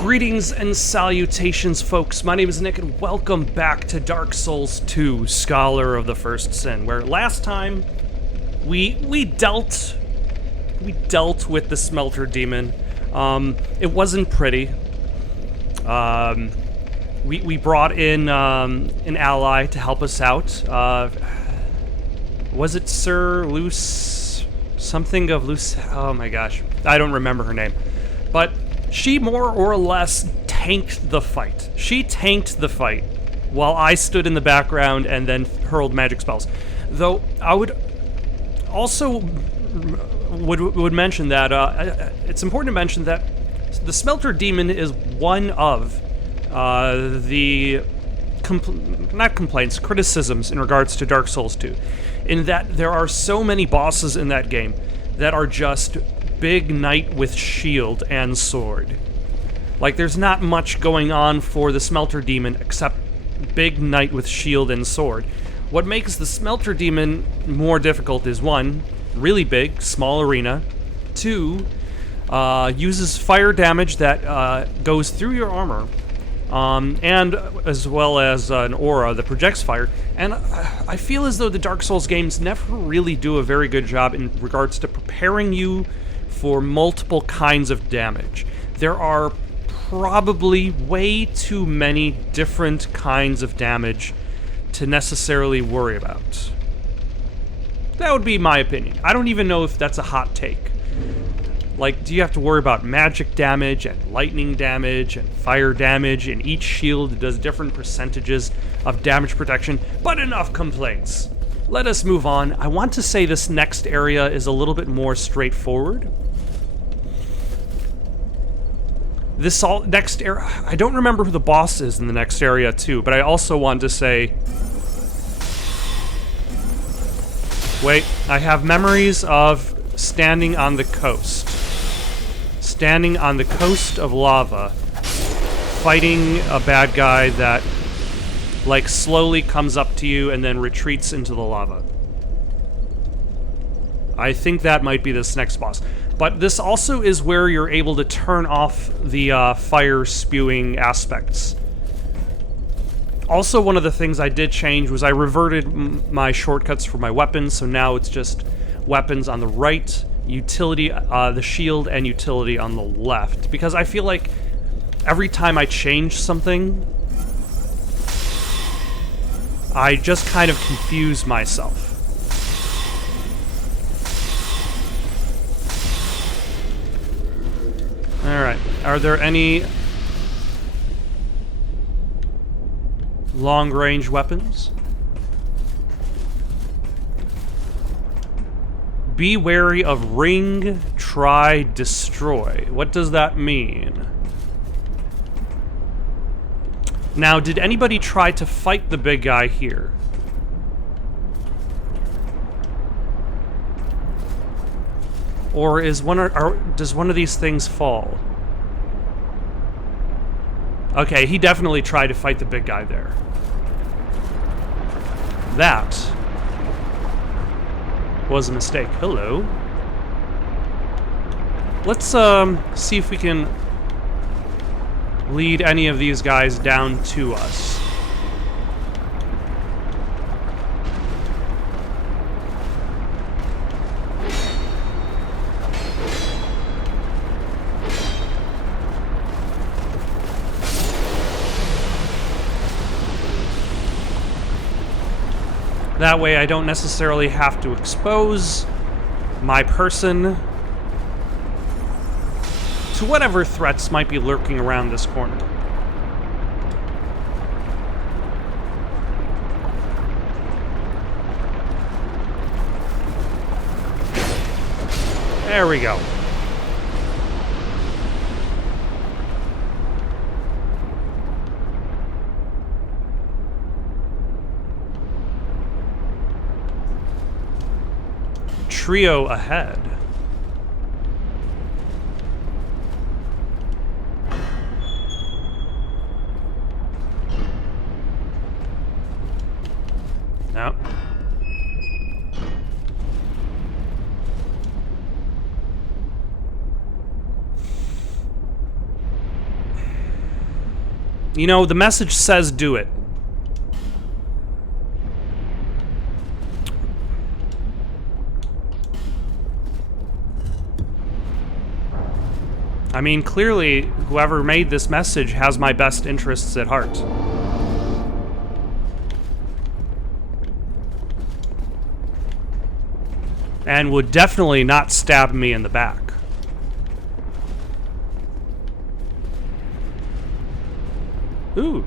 Greetings and salutations, folks. My name is Nick, and welcome back to Dark Souls 2, Scholar of the First Sin, where last time we dealt with the Smelter Demon. It wasn't pretty. We brought in an ally to help us out. Was it Sir Luce? Something of Luce? Oh my gosh, I don't remember her name, but she more or less tanked the fight. She tanked the fight while I stood in the background and then hurled magic spells. Though I would also would mention that it's important to mention that the Smelter Demon is one of the criticisms in regards to Dark Souls 2, in that there are so many bosses in that game that are just big knight with shield and sword. Like, there's not much going on for the Smelter Demon except big knight with shield and sword. What makes the Smelter Demon more difficult is, one, really big, small arena. Two, uses fire damage that goes through your armor, and as well as an aura that projects fire. And I feel as though the Dark Souls games never really do a very good job in regards to preparing you for multiple kinds of damage. There are probably way too many different kinds of damage to necessarily worry about. That would be my opinion. I don't even know if that's a hot take. Like, do you have to worry about magic damage and lightning damage and fire damage, and each shield does different percentages of damage protection? But enough complaints. Let us move on. I want to say this next area is a little bit more straightforward. This next area, I don't remember who the boss is in the next area too, but I also want to say, wait, I have memories of standing on the coast. Standing on the coast of lava, fighting a bad guy that, like, slowly comes up to you and then retreats into the lava. I think that might be this next boss. But this also is where you're able to turn off the fire spewing aspects. Also, one of the things I did change was I reverted my shortcuts for my weapons, so now it's just weapons on the right, utility, the shield, and utility on the left. Because I feel like every time I change something, I just kind of confuse myself. Alright, are there any long-range weapons? Be wary of ring, try, destroy. What does that mean? Now, did anybody try to fight the big guy here? Or is does one of these things fall? Okay, he definitely tried to fight the big guy there. That was a mistake. Hello. Let's see if we can lead any of these guys down to us. That way I don't necessarily have to expose my person to whatever threats might be lurking around this corner. There we go. Trio ahead. No. You know, the message says do it. I mean, clearly, whoever made this message has my best interests at heart. And would definitely not stab me in the back. Ooh.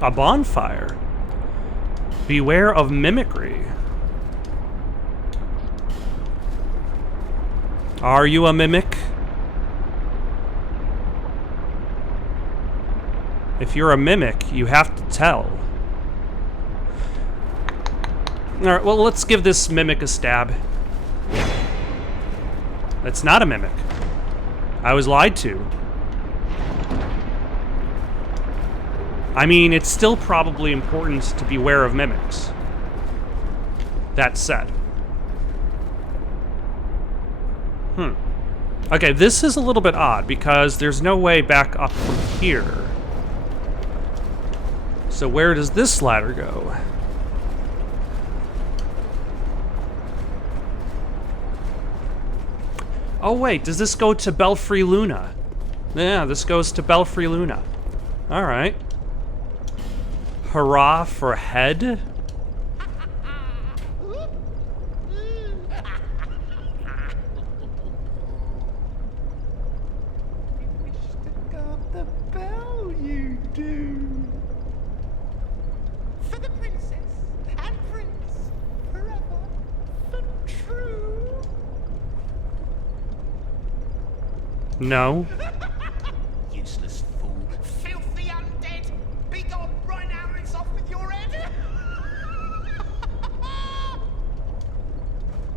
A bonfire. Beware of mimicry. Are you a mimic? If you're a mimic, you have to tell. Alright, well, let's give this mimic a stab. That's not a mimic. I was lied to. I mean, it's still probably important to beware of mimics. That said. Okay, this is a little bit odd because there's no way back up from here. So where does this ladder go? Oh wait, does this go to Belfry Luna? Yeah, this goes to Belfry Luna. Alright. Hurrah for head? No. Useless fool. Filthy undead. Be gone right now and it's off with your head.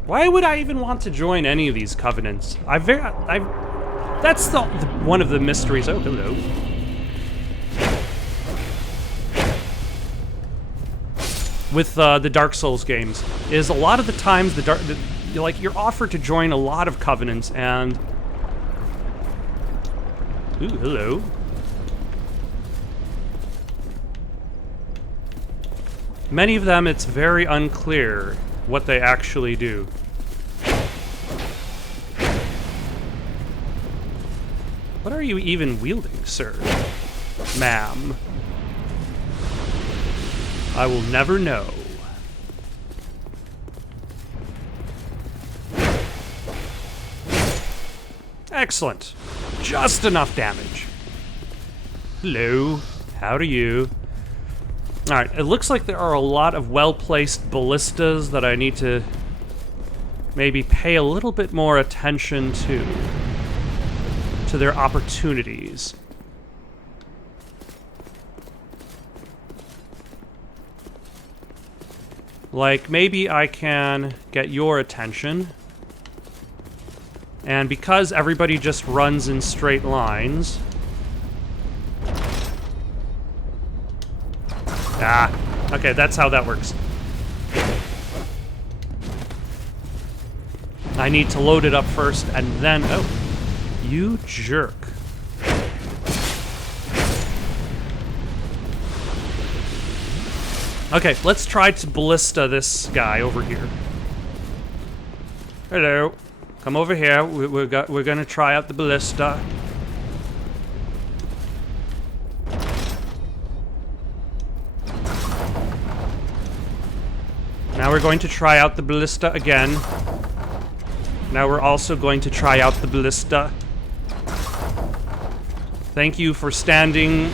Why would I even want to join any of these covenants? That's one of the mysteries. Oh, hello. With the Dark Souls games, is a lot of the times you're offered to join a lot of covenants and. Ooh, hello. Many of them, it's very unclear what they actually do. What are you even wielding, sir? Ma'am. I will never know. Excellent. Just enough damage. Hello. How do you? Alright, it looks like there are a lot of well-placed ballistas that I need to maybe pay a little bit more attention to their opportunities. Like, maybe I can get your attention. And because everybody just runs in straight lines... Ah, okay, that's how that works. I need to load it up first, and then... Oh, you jerk. Okay, let's try to ballista this guy over here. Hello. Come over here. We're gonna try out the ballista. Now we're going to try out the ballista again. Now we're also going to try out the ballista. Thank you for standing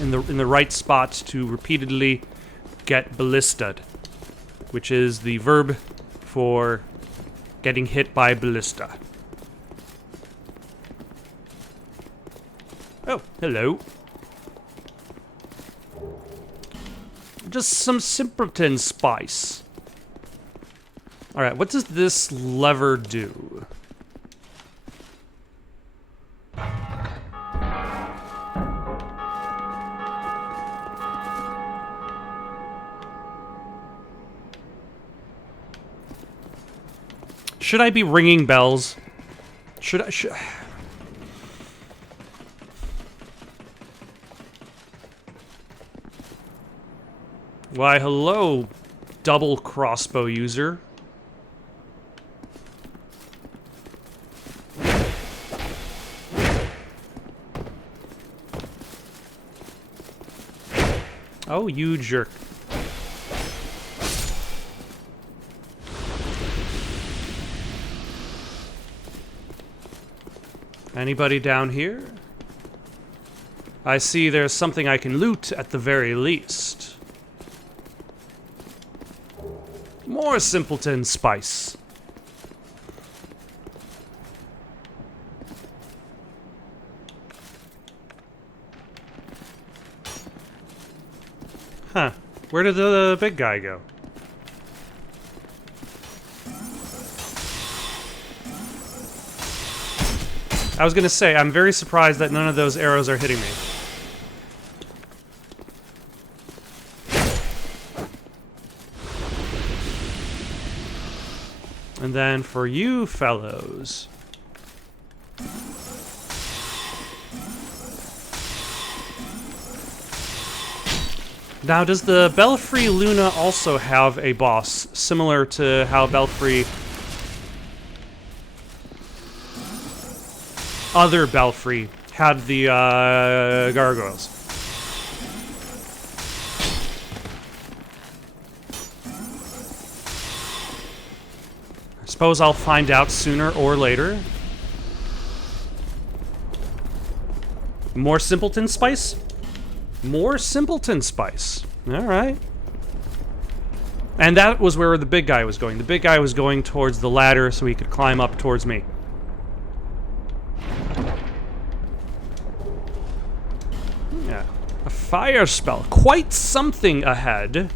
in the right spot to repeatedly get ballista'd, which is the verb for getting hit by ballista. Oh, hello. Just some simpleton spice. Alright, what does this lever do? Should I be ringing bells? Should I? Why, hello, double crossbow user. Oh, you jerk. Anybody down here? I see there's something I can loot at the very least. More simpleton spice. Huh. Where did the big guy go? I was gonna say, I'm very surprised that none of those arrows are hitting me. And then for you fellows... Now, does the Belfry Luna also have a boss, similar to how Belfry... Other Belfry had the gargoyles? I suppose I'll find out sooner or later. More simpleton spice? More simpleton spice. Alright. And that was where the big guy was going. The big guy was going towards the ladder so he could climb up towards me. Yeah. A fire spell. Quite something ahead.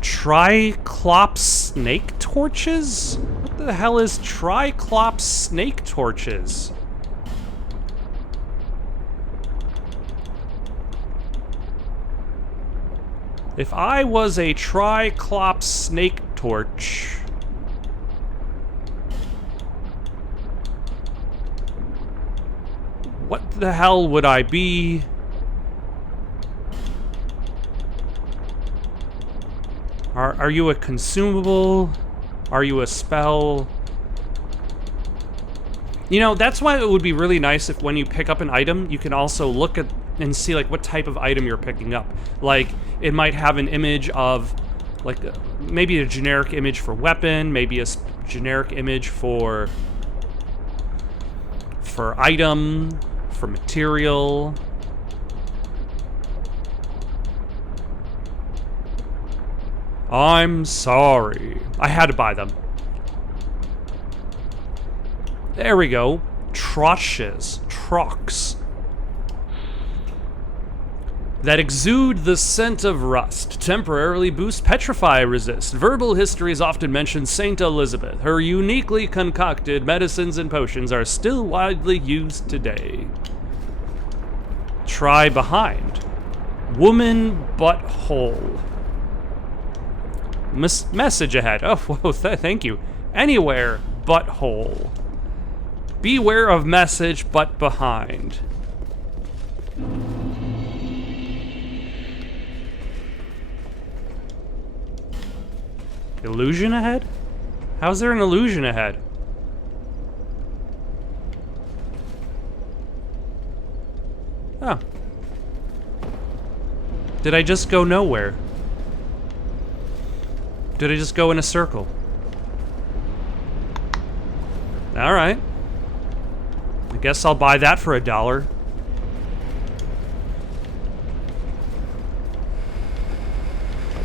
Triclops snake torches? What the hell is Triclops snake torches? If I was a Triclops snake torch... what the hell would I be? Are you a consumable? Are you a spell? You know, that's why it would be really nice if when you pick up an item, you can also look at and see like what type of item you're picking up. Like, it might have an image of, like, maybe a generic image for weapon, maybe a generic image for item, for material. I'm sorry. I had to buy them. There we go. Troches. Trox. That exude the scent of rust. Temporarily boost petrify resist. Verbal histories often mention Saint Elizabeth. Her uniquely concocted medicines and potions are still widely used today. Try behind. Woman butthole. Message ahead. Oh, whoa, thank you. Anywhere butthole. Beware of message but behind. Illusion ahead? How's there an illusion ahead? Oh. Did I just go nowhere? Did I just go in a circle? Alright. I guess I'll buy that for $1.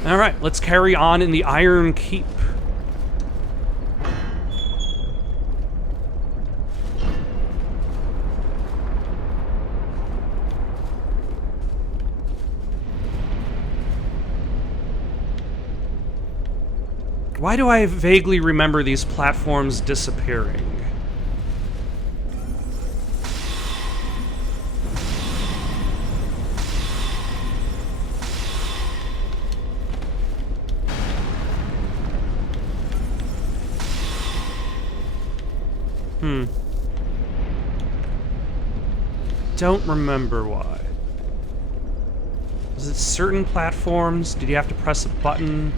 Alright, let's carry on in the Iron Keep. Why do I vaguely remember these platforms disappearing? don't remember why. Was it certain platforms? Did you have to press a button?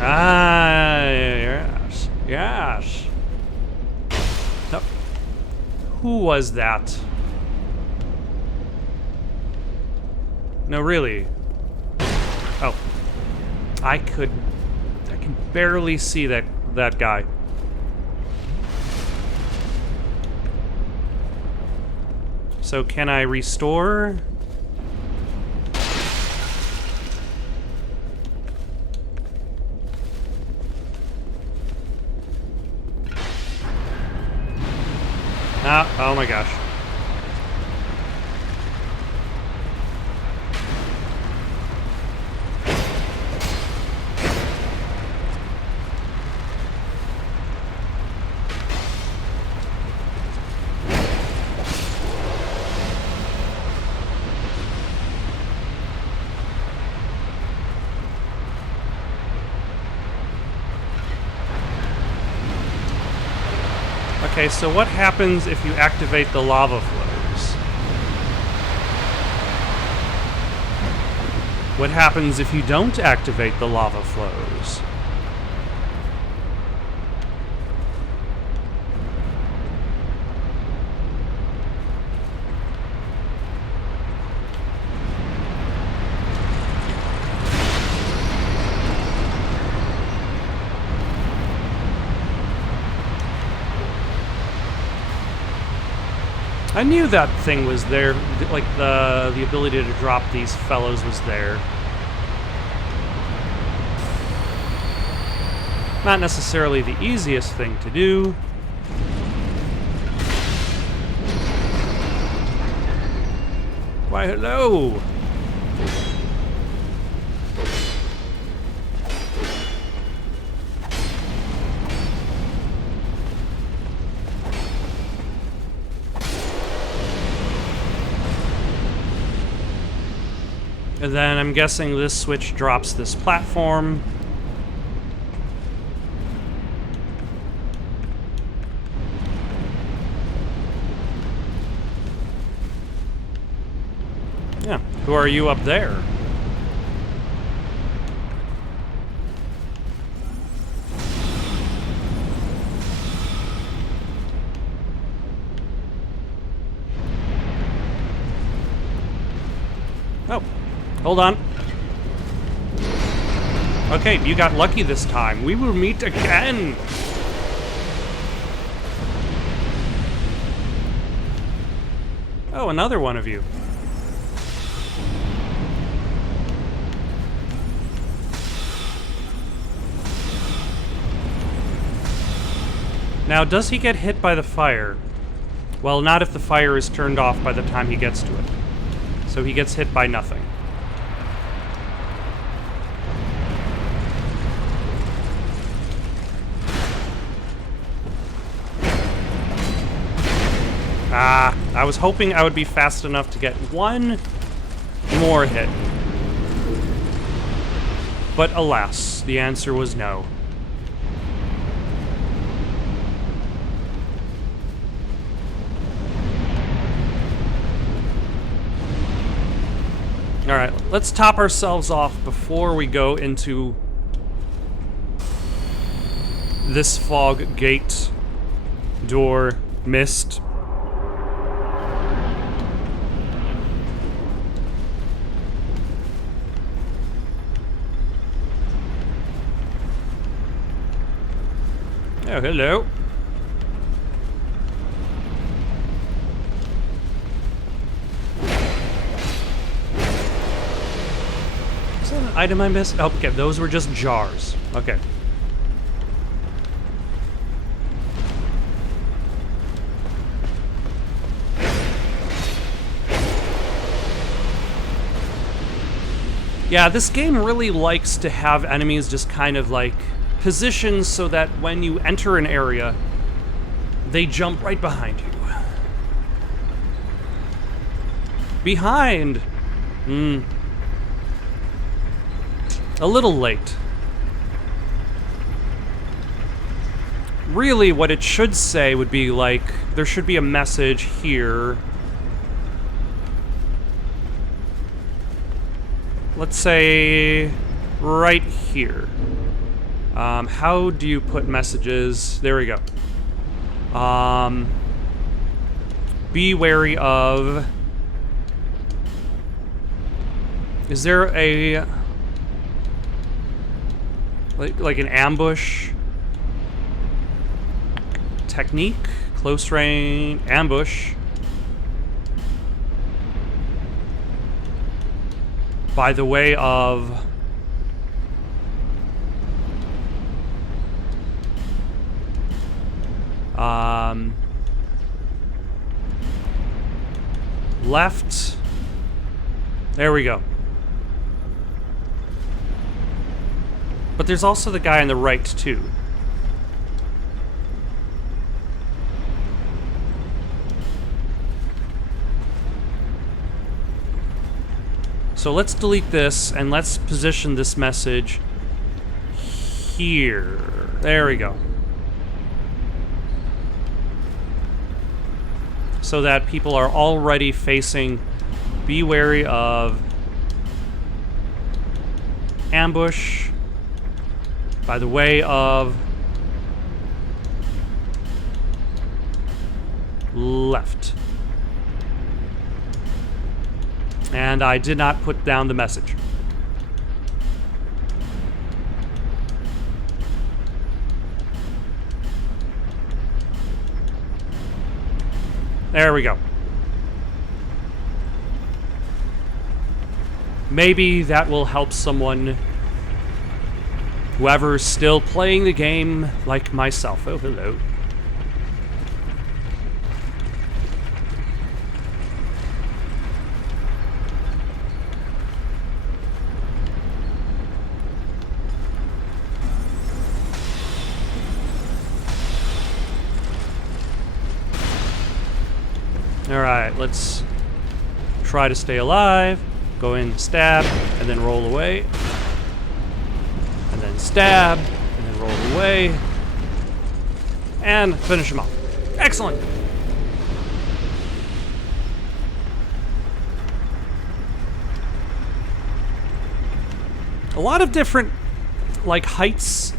Ah, yes. Yes. No. Who was that? No, really. Oh. I can barely see that guy. So can I restore? Ah, oh my gosh. Okay, so what happens if you activate the lava flows? What happens if you don't activate the lava flows? I knew that thing was there, like the ability to drop these fellows was there. Not necessarily the easiest thing to do. Why, hello! And then I'm guessing this switch drops this platform. Yeah, who are you up there? Oh. Hold on. Okay, you got lucky this time. We will meet again. Oh, another one of you. Now, does he get hit by the fire? Well, not if the fire is turned off by the time he gets to it. So he gets hit by nothing. Ah, I was hoping I would be fast enough to get one more hit. But alas, the answer was no. Alright, let's top ourselves off before we go into this fog gate door mist. Oh, hello. Is that an item I missed? Oh, okay, those were just jars. Okay. Yeah, this game really likes to have enemies just kind of like positioned so that when you enter an area, they jump right behind you. Behind! A little late. really what it should say would be like, there should be a message here. Let's say right here. How do you put messages? There we go. Be wary of... Is there a... like an ambush technique? Close range ambush. By the way of... left. There we go. But there's also the guy on the right, too. So let's delete this, and let's position this message here. There we go. So that people are already facing, be wary of ambush by the way of left. And I did not put down the message. There we go. Maybe that will help someone, whoever's still playing the game like myself. Oh, hello. Alright, let's try to stay alive. Go in, stab, and then roll away. And then stab, and then roll away. And finish him off. Excellent! A lot of different, like, heights,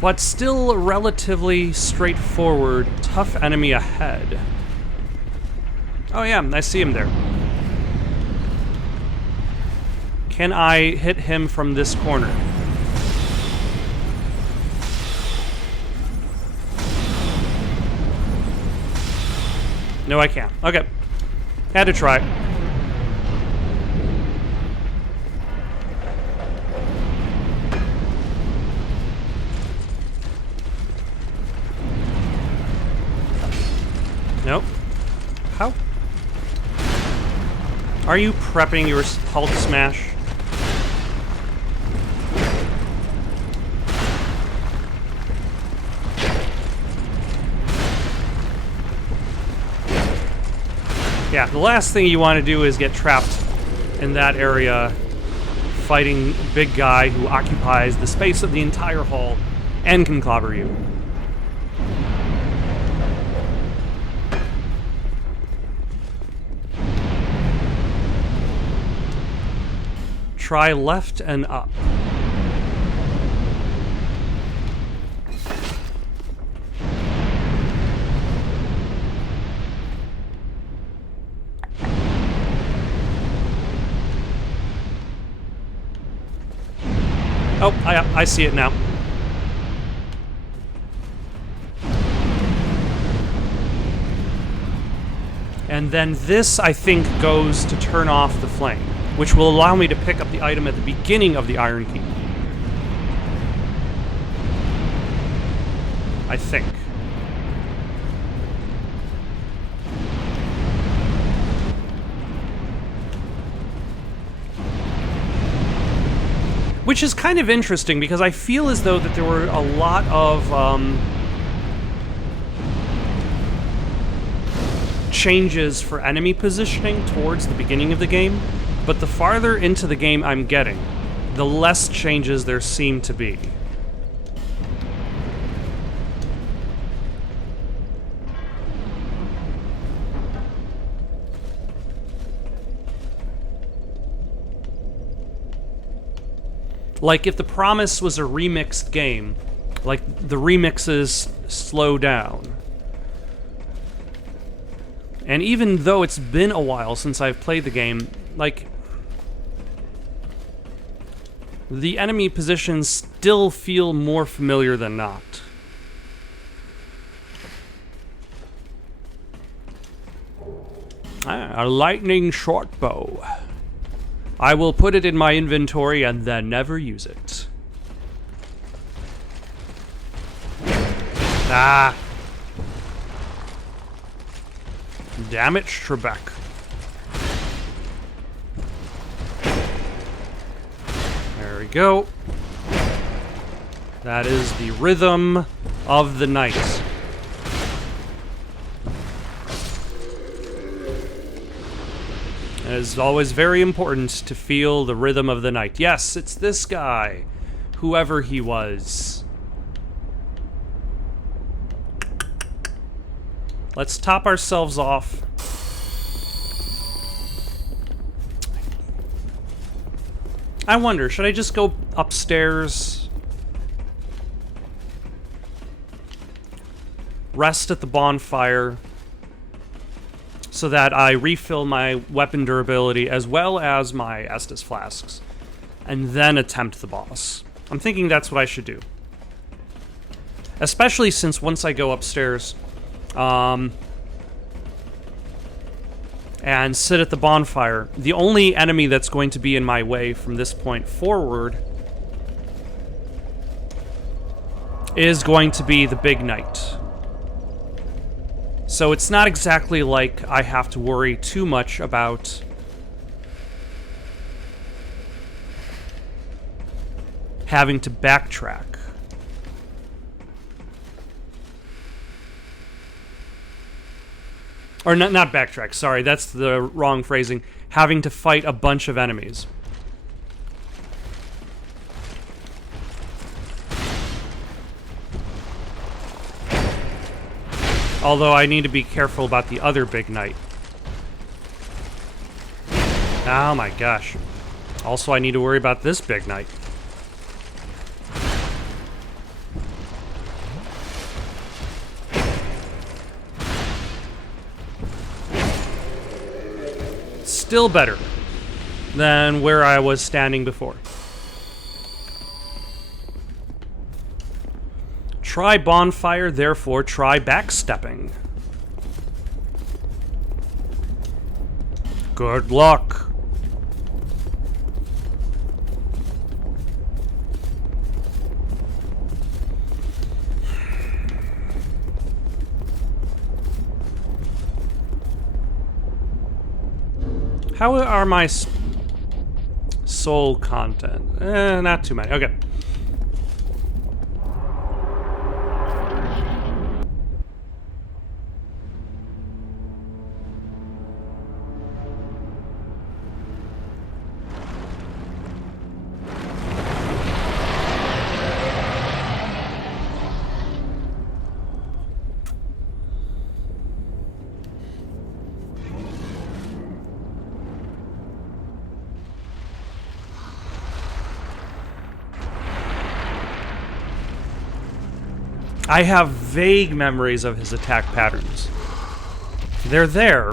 but still relatively straightforward. Tough enemy ahead. Oh yeah, I see him there. Can I hit him from this corner? No, I can't. Okay. Had to try. Nope. How? Are you prepping your Hulk smash? Yeah, the last thing you want to do is get trapped in that area fighting a big guy who occupies the space of the entire hall and can clobber you. Try left and up. Oh, I see it now. And then this, I think, goes to turn off the flame, which will allow me to pick up the item at the beginning of the Iron Key. I think. Which is kind of interesting, because I feel as though that there were a lot of changes for enemy positioning towards the beginning of the game, but the farther into the game I'm getting, the less changes there seem to be. Like, if the Promise was a remixed game, like, the remixes slow down. And even though it's been a while since I've played the game, like, the enemy positions still feel more familiar than not. A lightning short bow. I will put it in my inventory and then never use it. Ah. Damn it, Trebek. There we go. That is the rhythm of the night. It is always very important to feel the rhythm of the night. Yes, it's this guy. Whoever he was. Let's top ourselves off. I wonder, should I just go upstairs? Rest at the bonfire so that I refill my weapon durability as well as my Estus flasks, and then attempt the boss. I'm thinking that's what I should do. Especially since once I go upstairs, and sit at the bonfire, the only enemy that's going to be in my way from this point forward is going to be the big knight. So it's not exactly like I have to worry too much about having to backtrack. Or not backtrack, sorry, that's the wrong phrasing. Having to fight a bunch of enemies. Although I need to be careful about the other big knight. Oh my gosh. Also, I need to worry about this big knight. Still better than where I was standing before. Try bonfire, therefore try backstepping. Good luck. How are my soul content? Not too many. Okay. I have vague memories of his attack patterns. They're there.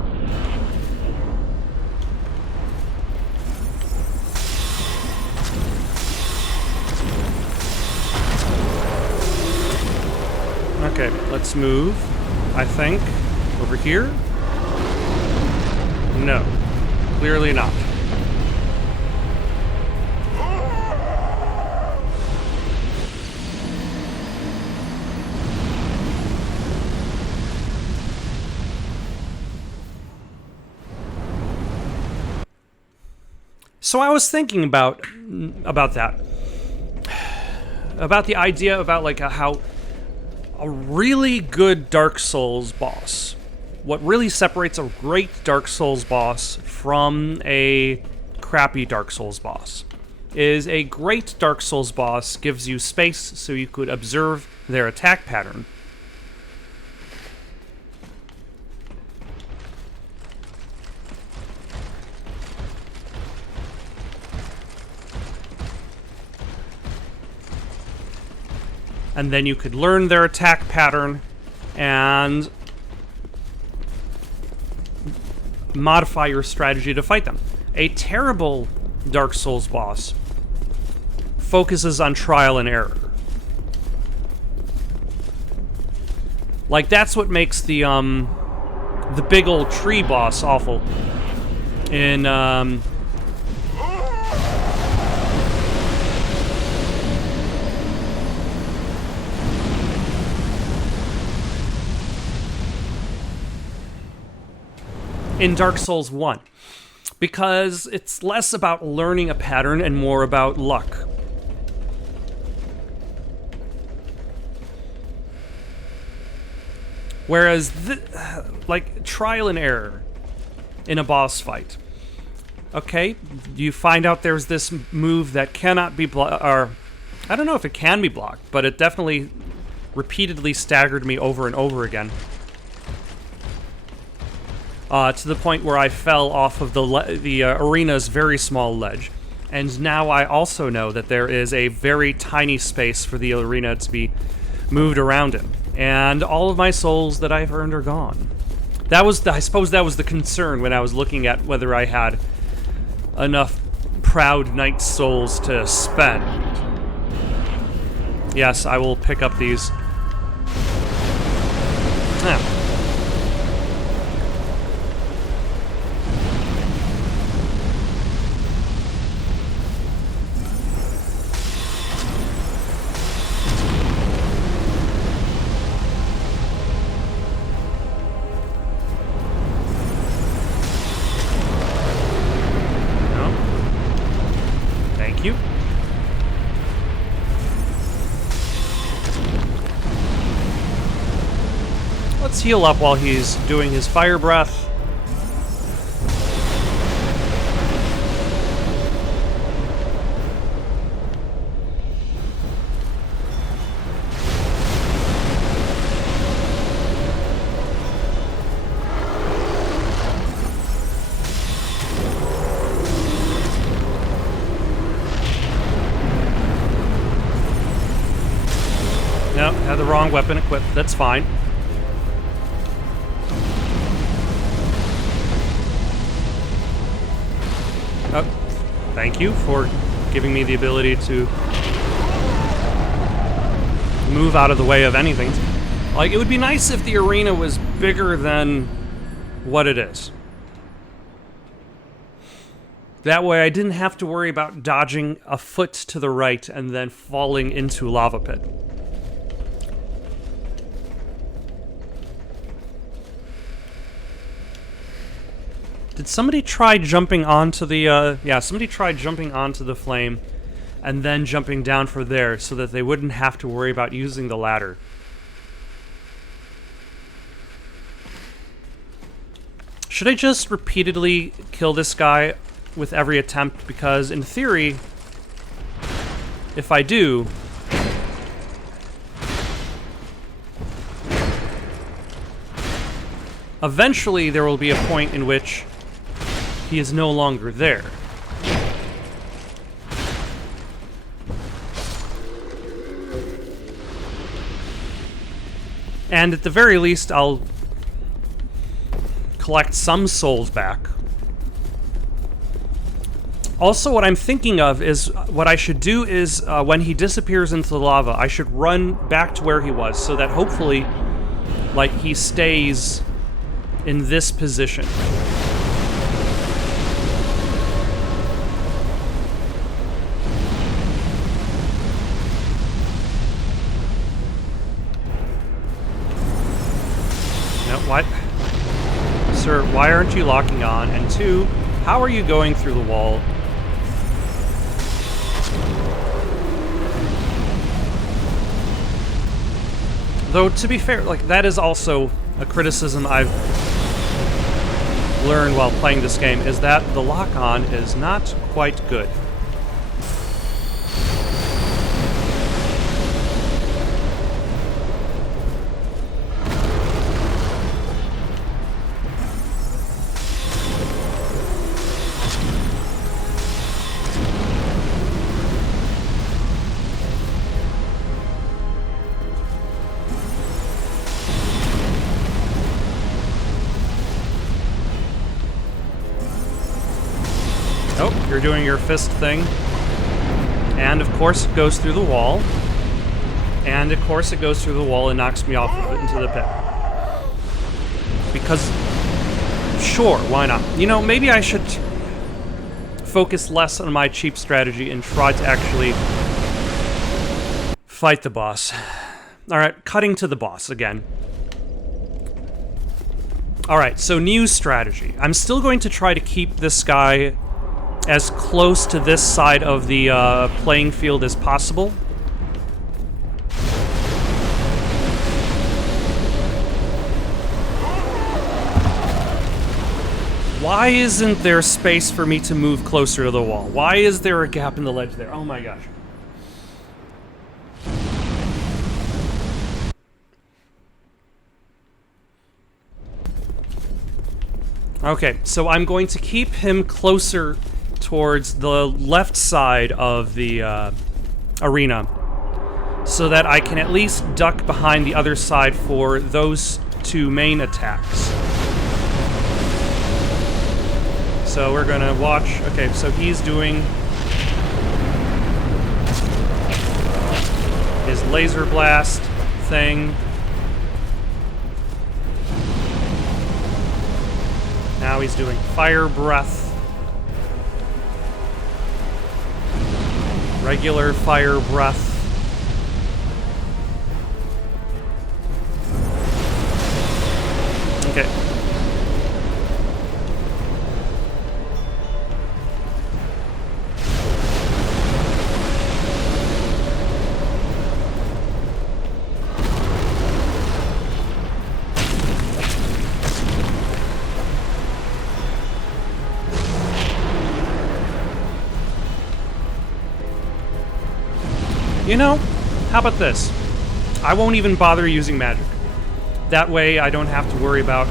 Okay, let's move, I think. Over here? No. Clearly not. So I was thinking about that. About the idea about like how a really good Dark Souls boss, what really separates a great Dark Souls boss from a crappy Dark Souls boss is a great Dark Souls boss gives you space so you could observe their attack pattern. and then you could learn their attack pattern and modify your strategy to fight them. A terrible Dark Souls boss focuses on trial and error. Like, that's what makes the big old tree boss awful. In Dark Souls 1. Because it's less about learning a pattern and more about luck. Whereas, like, trial and error in a boss fight. Okay, you find out there's this move that cannot be blocked, or I don't know if it can be blocked, but it definitely repeatedly staggered me over and over again. To the point where I fell off of the arena's very small ledge. And now I also know that there is a very tiny space for the arena to be moved around in. And all of my souls that I've earned are gone. I suppose that was the concern when I was looking at whether I had enough proud knight souls to spend. Yes, I will pick up these. Ah. Let's heal up while he's doing his fire breath. No, had the wrong weapon equipped. That's fine. Oh, thank you for giving me the ability to move out of the way of anything. Like, it would be nice if the arena was bigger than what it is. That way I didn't have to worry about dodging a foot to the right and then falling into a lava pit. Did somebody try jumping onto the, yeah, somebody tried jumping onto the flame and then jumping down for there so that they wouldn't have to worry about using the ladder. Should I just repeatedly kill this guy with every attempt? Because in theory, if I do, eventually there will be a point in which he is no longer there. And at the very least, I'll collect some souls back. Also, what I'm thinking of is, what I should do is, when he disappears into the lava, I should run back to where he was, so that hopefully, like, he stays in this position. What? Sir, why aren't you locking on? And two, how are you going through the wall? Though, to be fair, like, that is also a criticism I've learned while playing this game, is that the lock-on is not quite good. You're doing your fist thing. And of course it goes through the wall. And of course it goes through the wall and knocks me off of it into the pit. Because, sure, why not? You know, maybe I should focus less on my cheap strategy and try to actually fight the boss. Alright, cutting to the boss again. Alright, so new strategy. I'm still going to try to keep this guy as close to this side of the playing field as possible. Why isn't there space for me to move closer to the wall? Why is there a gap in the ledge there? Oh my gosh. Okay, so I'm going to keep him closer towards the left side of the arena so that I can at least duck behind the other side for those two main attacks. So we're gonna watch. Okay, so he's doing his laser blast thing. Now he's doing fire breath. Regular fire breath. Okay. You know, how about this? I won't even bother using magic. That way I don't have to worry about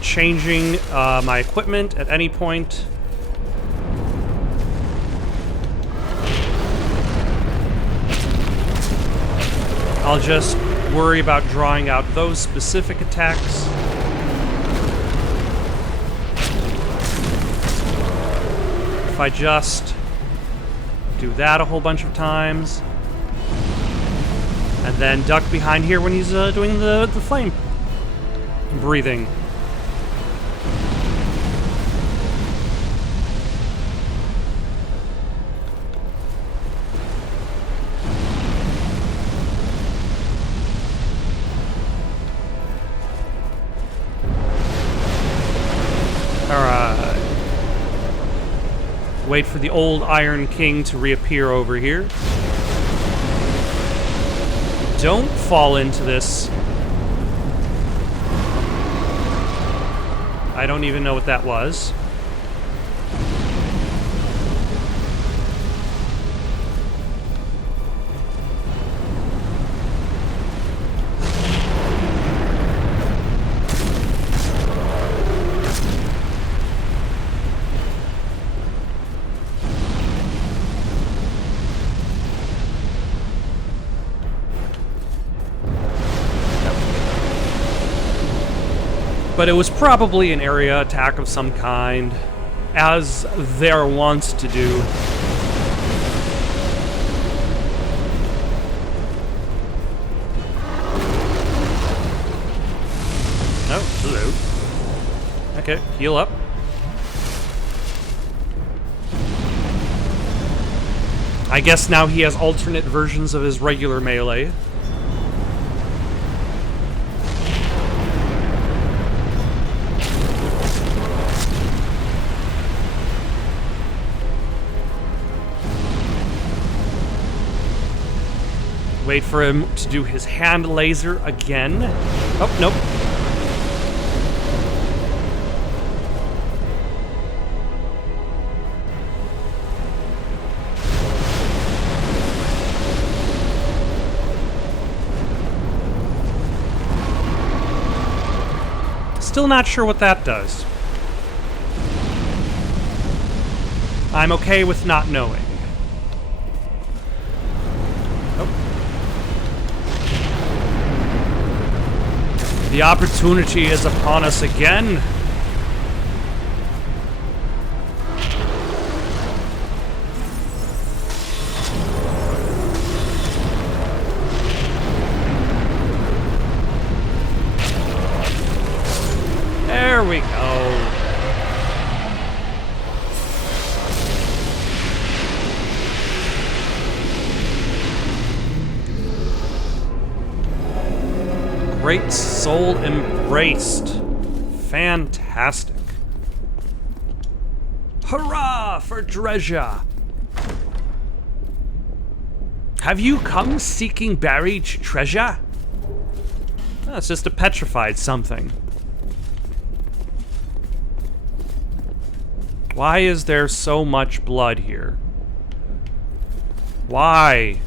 changing my equipment at any point. I'll just worry about drawing out those specific attacks. If I just do that a whole bunch of times, and then duck behind here when he's doing the flame breathing. Wait for the old Iron King to reappear over here. Don't fall into this. I don't even know what that was. But it was probably an area attack of some kind, as they're wont to do. Oh, hello. Okay, heal up. I guess now he has alternate versions of his regular melee. Wait for him to do his hand laser again. Oh, nope. Still not sure what that does. I'm okay with not knowing. The opportunity is upon us again. There we go. Great soul embraced. Fantastic. Hurrah for treasure! Have you come seeking buried treasure? Oh, it's just a petrified something. Why is there so much blood here? Why?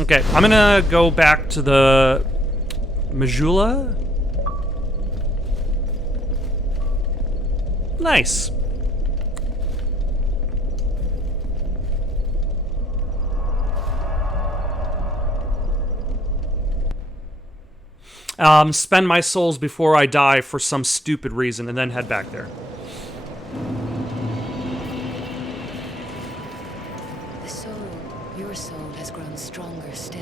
Okay, I'm gonna go back to the Majula. Nice. Spend my souls before I die for some stupid reason, and then head back there. The soul, your soul, has grown stronger still.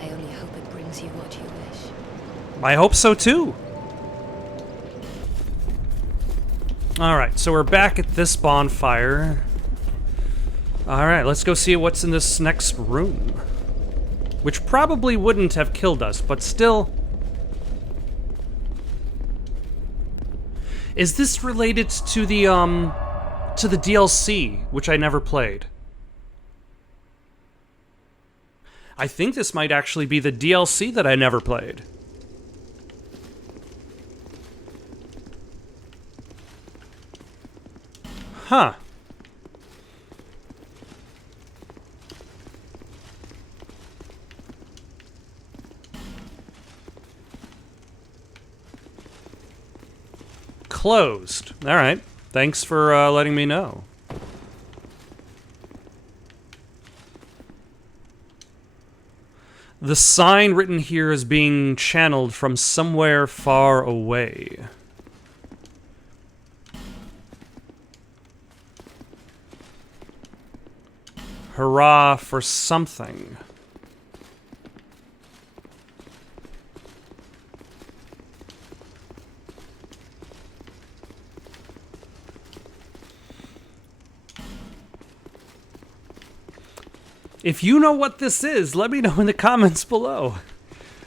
I only hope it brings you what you wish. I hope so too. Alright, so we're back at this bonfire. Alright, let's go see what's in this next room. Which probably wouldn't have killed us, but still. Is this related to the DLC, which I never played? I think this might actually be the DLC that I never played. Huh. Closed. All right. Thanks for letting me know. The sign written here is being channeled from somewhere far away. Hurrah for something. If you know what this is, let me know in the comments below.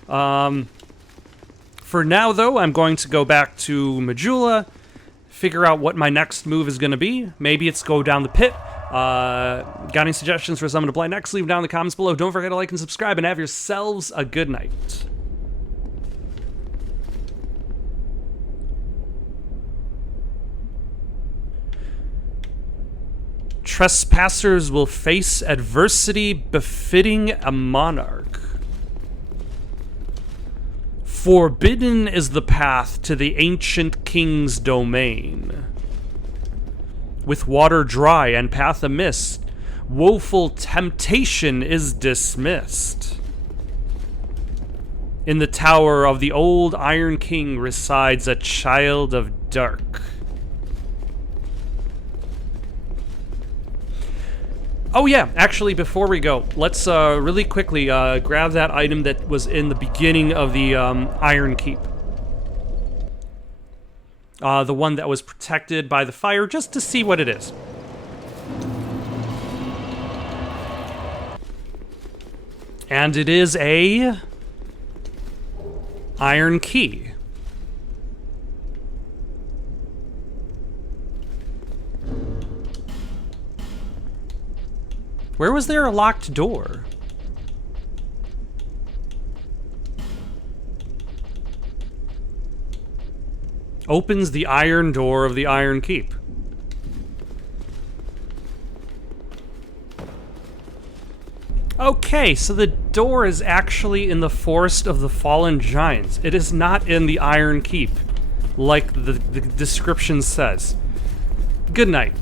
For now, though, I'm going to go back to Majula, figure out what my next move is going to be. Maybe it's go down the pit. Got any suggestions for someone to play next? Leave them down in the comments below. Don't forget to like and subscribe, and have yourselves a good night. Trespassers will face adversity befitting a monarch. Forbidden is the path to the ancient king's domain. With water dry and path amiss, woeful temptation is dismissed. In the tower of the old Iron King resides a child of dark. Oh yeah, actually, before we go, let's really quickly grab that item that was in the beginning of the Iron Keep. The one that was protected by the fire, just to see what it is. And it is a iron key. Where was there a locked door? Opens the iron door of the Iron Keep. Okay, so the door is actually in the Forest of the Fallen Giants. It is not in the Iron Keep. like the description says. Good night.